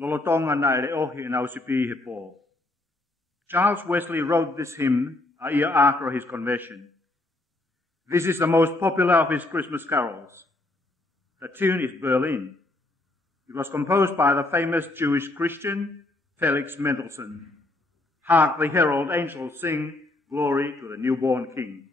lolotonga na ele ohi na usipi he po. Charles Wesley wrote this hymn a year after his conversion. This is the most popular of his Christmas carols. The tune is Berlin. It was composed by the famous Jewish Christian Felix Mendelssohn. Hark the herald angels sing, glory to the newborn King.